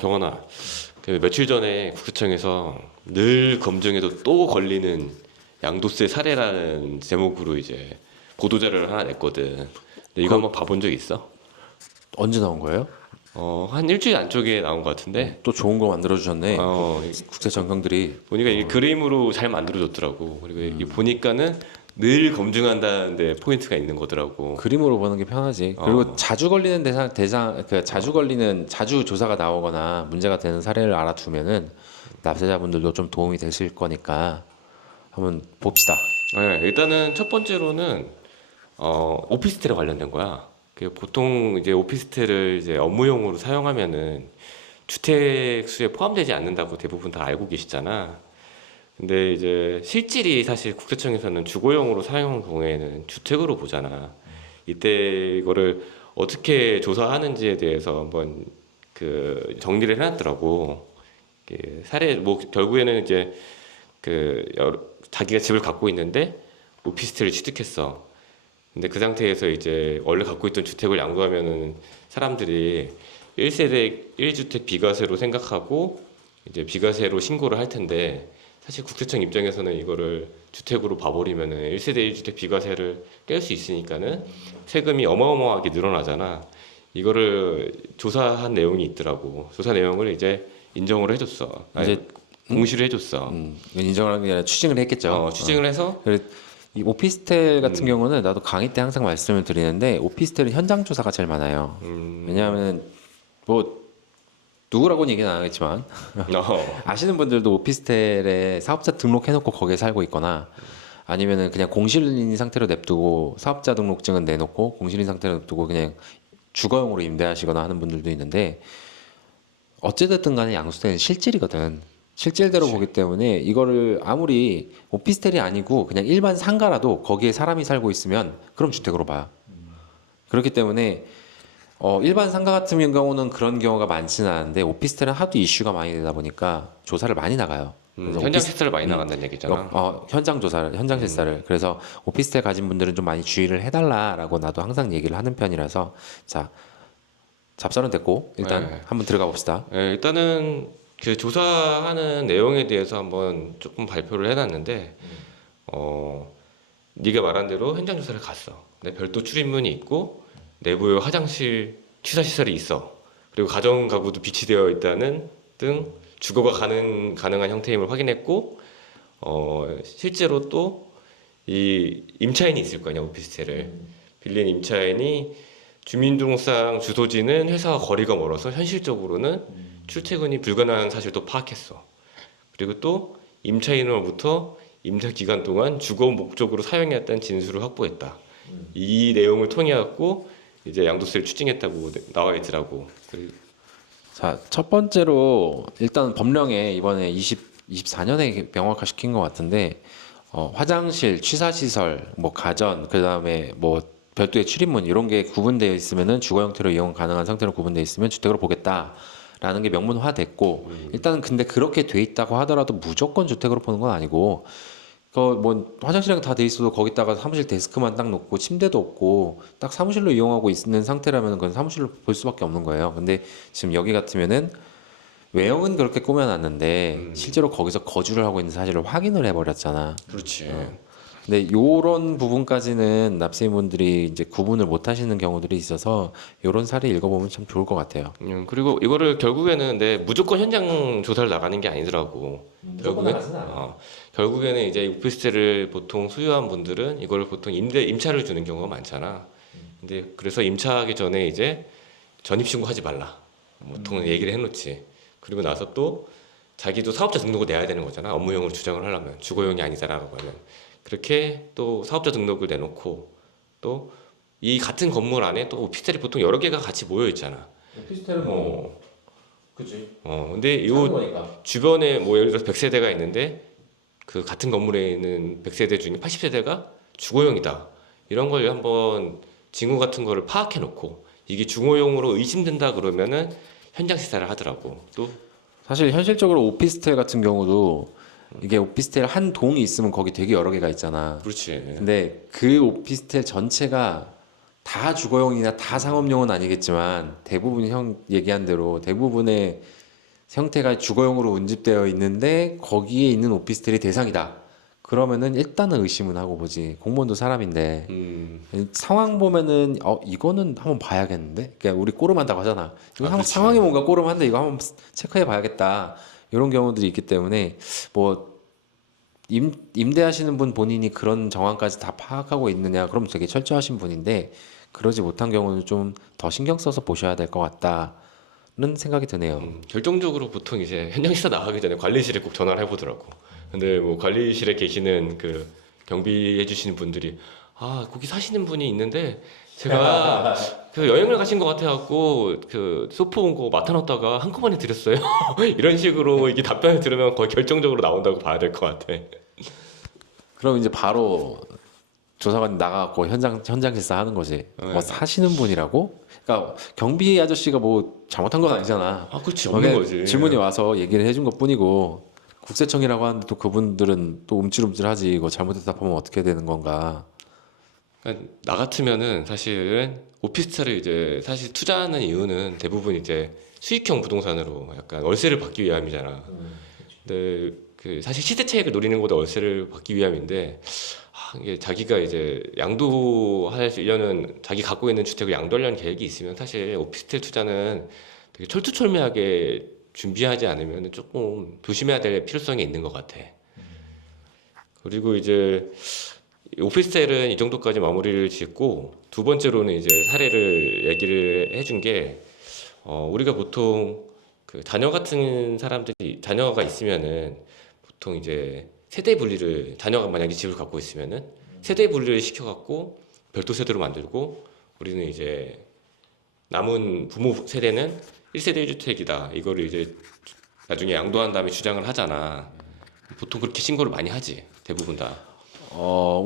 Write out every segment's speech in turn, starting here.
경원아, 그 며칠 전에 국세청에서 늘 검증해도 또 걸리는 양도세 사례라는 제목으로 이제 보도자료를 하나 냈거든. 근데 이거 한번 봐본 적 있어? 언제 나온 거예요? 한 일주일 안쪽에 나온 것 같은데, 또 좋은 거 만들어 주셨네. 어, 국세청 형들이. 보니까 이게 그림으로 잘 만들어줬더라고. 그리고 이 보니까는 늘 검증한다는데 포인트가 있는 거더라고. 그림으로 보는 게 편하지. 그리고 자주 걸리는 자주 걸리는 자주 조사가 나오거나 문제가 되는 사례를 알아두면은 납세자분들도 좀 도움이 되실 거니까 한번 봅시다. 네, 일단은 첫 번째로는 오피스텔에 관련된 거야. 그 보통 이제 오피스텔을 이제 업무용으로 사용하면은 주택 수에 포함되지 않는다고 대부분 다 알고 계시잖아. 근데 이제 실질이 사실 국세청에서는 주거용으로 사용한 경우에는 주택으로 보잖아. 이때 이거를 어떻게 조사하는지에 대해서 한번 그 정리를 해놨더라고. 사례 뭐 결국에는 이제 자기가 집을 갖고 있는데 오피스텔을 취득했어. 근데 그 상태에서 이제 원래 갖고 있던 주택을 양도하면은 사람들이 1세대 1주택 비과세로 생각하고 이제 비과세로 신고를 할 텐데, 사실 국세청 입장에서는 이거를 주택으로 봐버리면은 1세대 1주택 비과세를 깰 수 있으니까는 세금이 어마어마하게 늘어나잖아. 이거를 조사한 내용이 있더라고. 조사 내용을 이제 인정을 해줬어. 이제 공시를 해줬어. 인정하는 게 아니라 추징을 했겠죠. 추징을 해서 이 오피스텔 같은 경우는 나도 강의 때 항상 말씀을 드리는데 오피스텔은 현장 조사가 제일 많아요. 왜냐하면 뭐 누구라고는 얘기는 안 하겠지만 아시는 분들도 오피스텔에 사업자 등록해놓고 거기에 살고 있거나 아니면은 그냥 공실인 상태로 냅두고 사업자 등록증은 내놓고 공실인 상태로 냅두고 그냥 주거용으로 임대하시거나 하는 분들도 있는데, 어찌됐든 간에 양도세는 실질이거든. 실질대로 보기 때문에 이거를 아무리 오피스텔이 아니고 그냥 일반 상가라도 거기에 사람이 살고 있으면 그럼 주택으로 봐요. 그렇기 때문에 일반 상가 같은 경우는 그런 경우가 많지는 않은데 오피스텔은 하도 이슈가 많이 되다 보니까 조사를 많이 나가요. 그래서 현장 실사를 많이 나간다는 얘기잖아. 현장 조사를, 현장 실사를. 그래서 오피스텔 가진 분들은 좀 많이 주의를 해달라라고 나도 항상 얘기를 하는 편이라서, 자, 잡설은 됐고 일단 네. 한번 들어가 봅시다. 일단은 그 조사하는 내용에 대해서 한번 조금 발표를 해놨는데, 네가 말한 대로 현장 조사를 갔어. 근데 별도 출입문이 있고 내부에 화장실, 취사시설이 있어. 그리고 가정 가구도 비치되어 있다는 등 주거가 가능한 형태임을 확인했고, 실제로 또 이 임차인이 있을 거 아니야, 오피스텔을. 빌린 임차인이 주민등록상 주소지는 회사와 거리가 멀어서 현실적으로는 출퇴근이 불가능한 사실도 파악했어. 그리고 또 임차인으로부터 임차 기간 동안 주거 목적으로 사용했다는 진술을 확보했다. 이 내용을 통해 갖고 이제 양도세를 추징했다고 나와 있더라고. 자, 첫 번째로 일단 법령에 이번에 24년에 명확화시킨 것 같은데, 화장실, 취사시설, 뭐 가전, 그 다음에 뭐 별도의 출입문 이런 게 구분되어 있으면은 주거 형태로 이용 가능한 상태로 구분되어 있으면 주택으로 보겠다라는 게 명문화됐고, 일단은 근데 그렇게 돼 있다고 하더라도 무조건 주택으로 보는 건 아니고, 뭐 화장실이랑 다 돼 있어도 거기다가 사무실 데스크만 딱 놓고 침대도 없고 딱 사무실로 이용하고 있는 상태라면 그건 사무실로 볼 수밖에 없는 거예요. 근데 지금 여기 같으면은 외형은 그렇게 꾸며놨는데 실제로 거기서 거주를 하고 있는 사실을 확인을 해버렸잖아. 그렇지. 근데 요런 부분까지는 납세인분들이 이제 구분을 못 하시는 경우들이 있어서 요런 사례 읽어보면 참 좋을 것 같아요. 그리고 이거를 결국에는 근데 무조건 현장 조사를 나가는 게 아니더라고. 결국에는 이제 오피스텔을 보통 소유한 분들은 이걸 보통 임차를 주는 경우가 많잖아. 근데 그래서 임차하기 전에 이제 전입신고 하지 말라. 보통 얘기를 해놓지. 그리고 나서 또 자기도 사업자 등록을 내야 되는 거잖아. 업무용으로 주장을 하려면, 주거용이 아니다라고 하면. 그렇게 또 사업자 등록을 내놓고, 또 이 같은 건물 안에 또 오피스텔이 보통 여러 개가 같이 모여 있잖아. 오피스텔은 뭐, 그치. 근데 요 주변에 뭐 예를 들어서 100세대가 있는데 그 같은 건물에 있는 100세대 중에 80세대가 주거용이다. 이런 걸 한번 징후 같은 거를 파악해 놓고 이게 주거용으로 의심된다 그러면은 현장 시사를 하더라고. 또 사실 현실적으로 오피스텔 같은 경우도 이게 오피스텔 한 동이 있으면 거기 되게 여러 개가 있잖아. 그렇지. 근데 그 오피스텔 전체가 다 주거용이나 다 상업용은 아니겠지만 대부분 형 얘기한 대로 대부분의 형태가 주거용으로 운집되어 있는데 거기에 있는 오피스텔이 대상이다. 그러면은 일단은 의심은 하고 보지. 공무원도 사람인데 상황 보면은 이거는 한번 봐야겠는데. 그러니까 우리 꼬름한다고 하잖아. 이거 그렇지. 상황이 뭔가 꼬름한데 이거 한번 체크해 봐야겠다. 이런 경우들이 있기 때문에 뭐 임대하시는 분 본인이 그런 정황까지 다 파악하고 있느냐? 그럼 되게 철저하신 분인데 그러지 못한 경우는 좀 더 신경 써서 보셔야 될 것 같다는 생각이 드네요. 결정적으로 보통 이제 현장 시사 나가기 전에 관리실에 꼭 전화를 해보더라고. 근데 뭐 관리실에 계시는 그 경비해 주시는 분들이 아 거기 사시는 분이 있는데 제가 그 여행을 가신 것 같아갖고 그 소포 온 거 맡아놨다가 한꺼번에 드렸어요. 이런 식으로 이게 답변을 들으면 거의 결정적으로 나온다고 봐야 될 것 같아. 그럼 이제 바로 조사관이 나가고 현장 실사 하는 거지. 뭐 사시는 분이라고? 그러니까 경비 아저씨가 뭐 잘못한 건 아니잖아. 아 그렇지 없는 그게 거지. 질문이 와서 얘기를 해준 것뿐이고 국세청이라고 하는데 또 그분들은 또 움찔움찔하지. 이거 잘못 대답하면 어떻게 되는 건가? 그러니까 나 같으면은 사실은 오피스텔을 이제 사실 투자하는 이유는 대부분 이제 수익형 부동산으로 약간 월세를 받기 위함이잖아. 근데 그 사실 시세 차익을 노리는 것보다 월세를 받기 위함인데 이게 자기가 이제 양도할 수 있려는 자기 갖고 있는 주택을 양도하려는 계획이 있으면 사실 오피스텔 투자는 되게 철두철미하게 준비하지 않으면 조금 조심해야 될 필요성이 있는 것 같아. 그리고 이제 오피스텔은 이 정도까지 마무리를 짓고 두 번째로는 이제 사례를 얘기를 해준 게 우리가 보통 그 자녀 같은 사람들이 자녀가 있으면은 보통 이제 세대 분리를 자녀가 만약에 집을 갖고 있으면은 세대 분리를 시켜갖고 별도 세대로 만들고 우리는 이제 남은 부모 세대는 1세대 1주택이다 이거를 이제 나중에 양도한 다음에 주장을 하잖아. 보통 그렇게 신고를 많이 하지 대부분 다.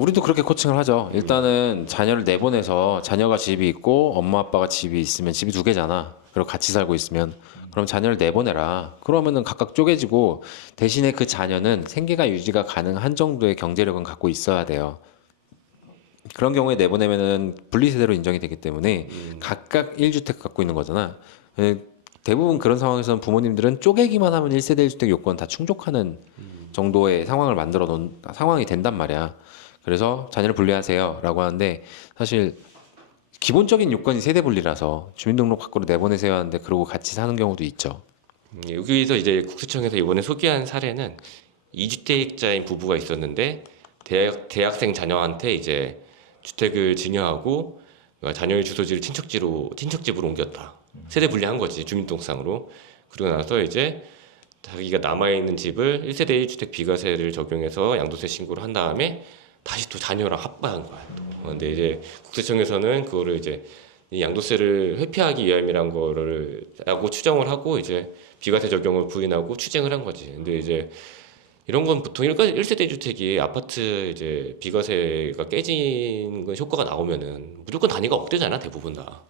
우리도 그렇게 코칭을 하죠. 일단은 자녀를 내보내서 자녀가 집이 있고 엄마 아빠가 집이 있으면 집이 두 개잖아. 그리고 같이 살고 있으면 그럼 자녀를 내보내라. 그러면은 각각 쪼개지고 대신에 그 자녀는 생계가 유지가 가능한 정도의 경제력은 갖고 있어야 돼요. 그런 경우에 내보내면은 분리세대로 인정이 되기 때문에 각각 1주택 갖고 있는 거잖아. 대부분 그런 상황에서는 부모님들은 쪼개기만 하면 1세대 1주택 요건 다 충족하는 정도의 상황을 만들어 놓은 상황이 된단 말이야. 그래서 자녀를 분리하세요 라고 하는데 사실 기본적인 요건이 세대 분리라서 주민등록 밖으로 내보내세요 하는데 그러고 같이 사는 경우도 있죠. 여기서 이제 국세청에서 이번에 소개한 사례는 2주택자인 부부가 있었는데 대학생 자녀한테 이제 주택을 증여하고 자녀의 주소지를 친척집으로 옮겼다. 세대 분리한 거지 주민등록상으로. 그러고 나서 이제 자기가 남아있는 집을 1세대 1주택 비과세를 적용해서 양도세 신고를 한 다음에 다시 또 자녀랑 합반한 거야. 근데 이제 국세청에서는 그거를 이제 이 양도세를 회피하기 위함이란 거를 라고 추정을 하고 이제 비과세 적용을 부인하고 추쟁을 한 거지. 근데 이제 이런 건 보통 1세대 주택이 아파트 이제 비과세가 깨진 건 효과가 나오면은 무조건 단위가 억대잖아 대부분 다.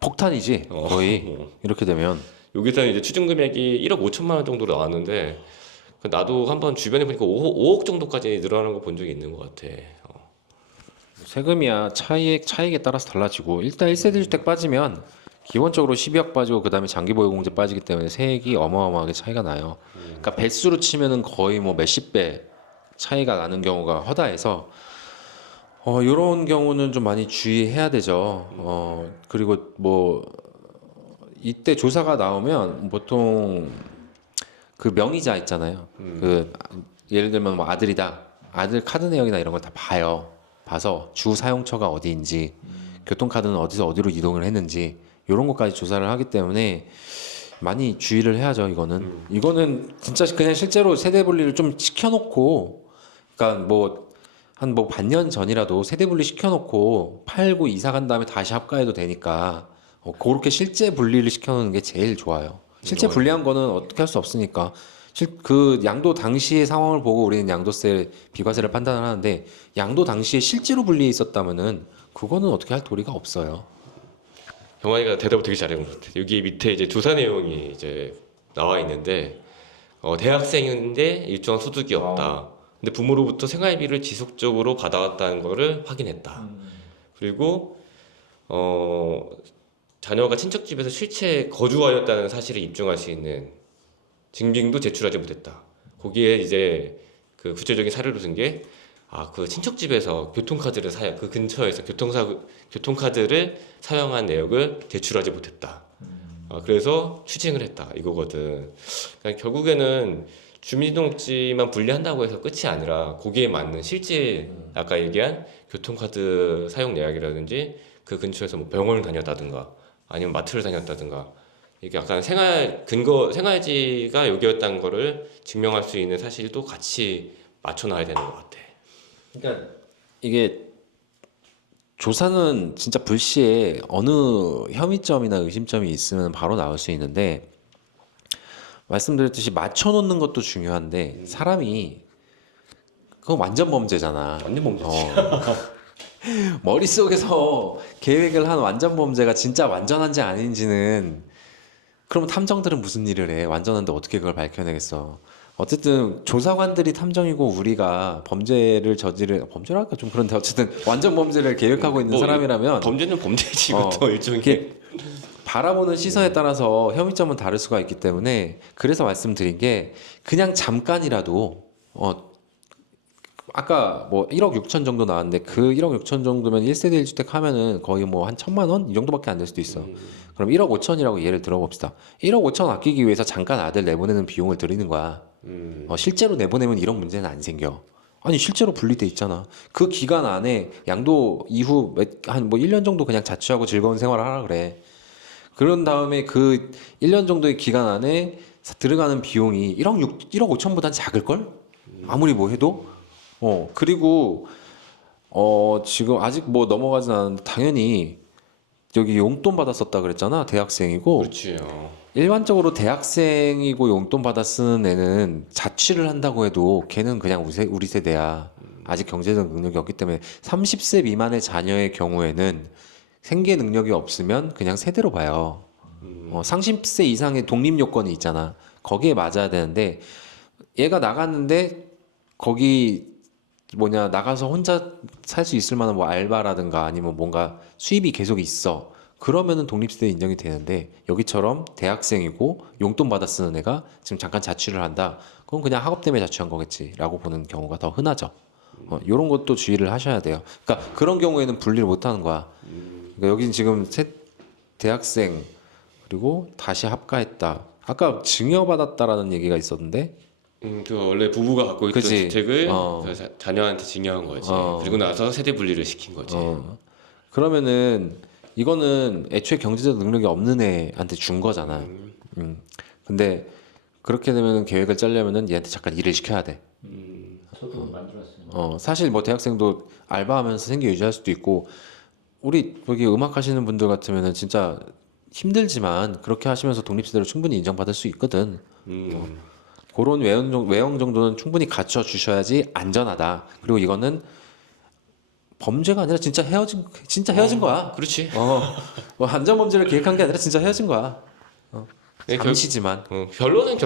폭탄이지 거의 이렇게 되면. 여기서는 이제 추정 금액이 1억 5천만 원 정도로 나왔는데 나도 한번 주변에 보니까 5억 정도까지 늘어나는 거 본 적이 있는 것 같아. 세금이야 차익에 따라서 달라지고 일단 1세대 주택 빠지면 기본적으로 12억 빠지고 그다음에 장기보유공제 빠지기 때문에 세액이 어마어마하게 차이가 나요. 그러니까 배수로 치면은 거의 뭐 몇십 배 차이가 나는 경우가 허다해서 이런 경우는 좀 많이 주의해야 되죠. 그리고 뭐 이때 조사가 나오면 보통 그 명의자 있잖아요. 그 예를 들면 뭐 아들이다. 아들 카드 내역이나 이런 걸 다 봐서 주 사용처가 어디인지, 교통카드는 어디서 어디로 이동을 했는지 이런 것까지 조사를 하기 때문에 많이 주의를 해야죠. 이거는 진짜 그냥 실제로 세대 분리를 좀 시켜놓고, 그러니까 한 반년 전이라도 세대 분리 시켜놓고 팔고 이사 간 다음에 다시 합가해도 되니까 그렇게 실제 분리를 시켜놓는 게 제일 좋아요. 실제 분리한 거는 어떻게 할 수 없으니까. 그 양도 당시의 상황을 보고 우리는 양도세 비과세를 판단을 하는데 양도 당시에 실제로 분리해 있었다면은 그거는 어떻게 할 도리가 없어요. 경환이가 대답을 되게 잘해본 것 같아. 여기 밑에 이제 조사 내용이 이제 나와 있는데 대학생인데 일정한 소득이 없다. 근데 부모로부터 생활비를 지속적으로 받아왔다는 거를 확인했다. 그리고 자녀가 친척집에서 실제 거주하였다는 사실을 입증할 수 있는 증빙도 제출하지 못했다. 거기에 이제 그 구체적인 사례로 든 게 그 친척집에서 교통카드를 그 근처에서 교통카드를 사용한 내역을 제출하지 못했다. 그래서 추징을 했다. 이거거든. 그러니까 결국에는 주민등록지만 분리한다고 해서 끝이 아니라 거기에 맞는 실제 아까 얘기한 교통카드 사용 내역이라든지 그 근처에서 뭐 병원을 다녔다든가 아니면 마트를 다녔다든가 이게 약간 생활지가 여기였다는 거를 증명할 수 있는 사실도 같이 맞춰놔야 되는 것 같아. 그러니까 이게 조사는 진짜 불시에 어느 혐의점이나 의심점이 있으면 바로 나올 수 있는데 말씀드렸듯이 맞춰놓는 것도 중요한데 사람이 그건 완전 범죄잖아. 완전 범죄지. 머릿속에서 계획을 한 완전 범죄가 진짜 완전한지 아닌지는 그럼 탐정들은 무슨 일을 해? 완전한데 어떻게 그걸 밝혀내겠어? 어쨌든 조사관들이 탐정이고 우리가 범죄랄까 좀 그런데 어쨌든 완전 범죄를 계획하고 있는 사람이라면 범죄는 범죄지 이것도 일종의 이게 바라보는 시선에 따라서 혐의점은 다를 수가 있기 때문에 그래서 말씀드린 게 그냥 잠깐이라도 아까 뭐 1억 6천 정도 나왔는데 그 1억 6천 정도면 1세대 1주택 하면은 거의 뭐 한 1,000만 원? 이 정도밖에 안 될 수도 있어. 그럼 1억 5천이라고 예를 들어봅시다. 1억 5천 아끼기 위해서 잠깐 아들 내보내는 비용을 들이는 거야. 실제로 내보내면 이런 문제는 안 생겨. 아니 실제로 분리돼 있잖아. 그 기간 안에 양도 이후 한 뭐 1년 정도 그냥 자취하고 즐거운 생활을 하라 그래. 그런 다음에 그 1년 정도의 기간 안에 들어가는 비용이 1억 5천보단 작을걸? 아무리 뭐 해도? 그리고 지금 아직 뭐 넘어가진 않았는데 당연히 여기 용돈 받았었다 그랬잖아. 대학생이고. 그렇지. 일반적으로 대학생이고 용돈 받아 쓰는 애는 자취를 한다고 해도 걔는 그냥 우리 세대야. 아직 경제적 능력이 없기 때문에 30세 미만의 자녀의 경우에는 생계 능력이 없으면 그냥 세대로 봐요. 30세 이상의 독립 요건이 있잖아. 거기에 맞아야 되는데 얘가 나갔는데 거기 나가서 혼자 살 수 있을 만한 뭐 알바라든가 아니면 뭔가 수입이 계속 있어. 그러면은 독립세대 인정이 되는데 여기처럼 대학생이고 용돈 받아 쓰는 애가 지금 잠깐 자취를 한다. 그건 그냥 학업 때문에 자취한 거겠지라고 보는 경우가 더 흔하죠. 이런 것도 주의를 하셔야 돼요. 그러니까 그런 경우에는 분리를 못 하는 거야. 그러니까 여긴 지금 대학생 그리고 다시 합가했다. 아까 증여받았다라는 얘기가 있었는데 그 원래 부부가 갖고 있던 그치. 주택을 그 자녀한테 증여한 거지. 그리고 나서 세대 분리를 시킨 거지. 그러면은 이거는 애초에 경제적 능력이 없는 애한테 준 거잖아. 근데 그렇게 되면 계획을 짜려면은 얘한테 잠깐 일을 시켜야 돼. 저도 만들었어요. 사실 뭐 대학생도 알바하면서 생계 유지할 수도 있고 우리 여기 음악 하시는 분들 같으면은 진짜 힘들지만 그렇게 하시면서 독립세대로 충분히 인정받을 수 있거든. 그런 외형 정도는 충분히 갖춰 주셔야지 안전하다. 그리고 이거는 범죄가 아니라 진짜 헤어진 거야. 그렇지. 뭐 안전 범죄를 계획한 게 아니라 진짜 헤어진 거야. 네, 잠시지만. 결론은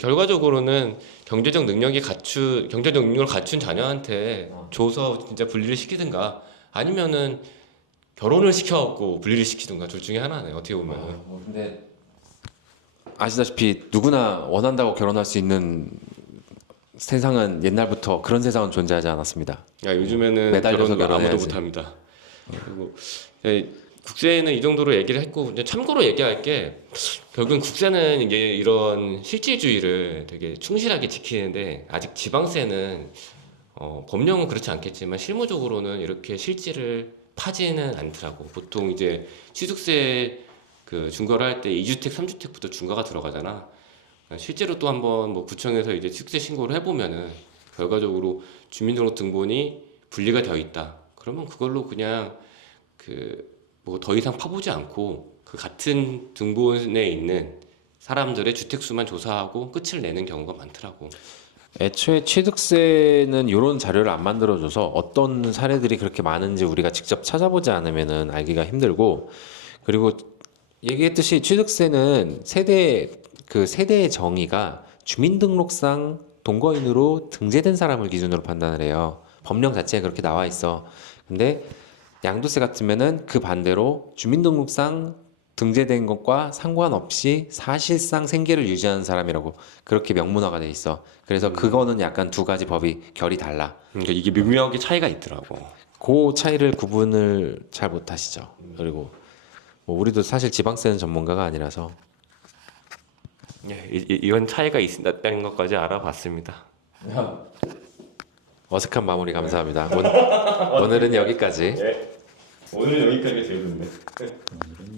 결과적으로는 경제적 능력을 갖춘 자녀한테 줘서 진짜 분리를 시키든가 아니면은 결혼을 시켜갖고 분리를 시키든가 둘 중에 하나네. 어떻게 보면은. 근데 아시다시피 누구나 원한다고 결혼할 수 있는 세상은 옛날부터 그런 세상은 존재하지 않았습니다. 요즘에는 매달려서 결혼 아무도 결혼해야지. 못합니다. 그리고 국세는 이 정도로 얘기를 했고 이제 참고로 얘기할 게 결국은 국세는 이게 이런 실질주의를 되게 충실하게 지키는데 아직 지방세는 법령은 그렇지 않겠지만 실무적으로는 이렇게 실질을 파지는 않더라고. 보통 이제 취득세 그 중과를 할 때 2주택, 3주택부터 중과가 들어가잖아. 실제로 또 한번 뭐 구청에서 이제 취득세 신고를 해보면은 결과적으로 주민등록등본이 분리가 되어 있다. 그러면 그걸로 그냥 뭐 더 이상 파보지 않고 그 같은 등본에 있는 사람들의 주택 수만 조사하고 끝을 내는 경우가 많더라고. 애초에 취득세는 이런 자료를 안 만들어줘서 어떤 사례들이 그렇게 많은지 우리가 직접 찾아보지 않으면은 알기가 힘들고 그리고 얘기했듯이 취득세는 세대의 정의가 주민등록상 동거인으로 등재된 사람을 기준으로 판단을 해요. 법령 자체에 그렇게 나와 있어. 근데 양도세 같으면은 그 반대로 주민등록상 등재된 것과 상관없이 사실상 생계를 유지하는 사람이라고 그렇게 명문화가 돼 있어. 그래서 그거는 약간 두 가지 법이 결이 달라. 그러니까 이게 미묘하게 차이가 있더라고. 그 차이를 구분을 잘 못하시죠. 그리고 뭐 우리도 사실 지방세는 전문가가 아니라서 예, 이런 차이가 있다는 것까지 알아봤습니다. 어색한 마무리 감사합니다. 오늘은 여기까지. 오늘은 여기까지 제일 좋네.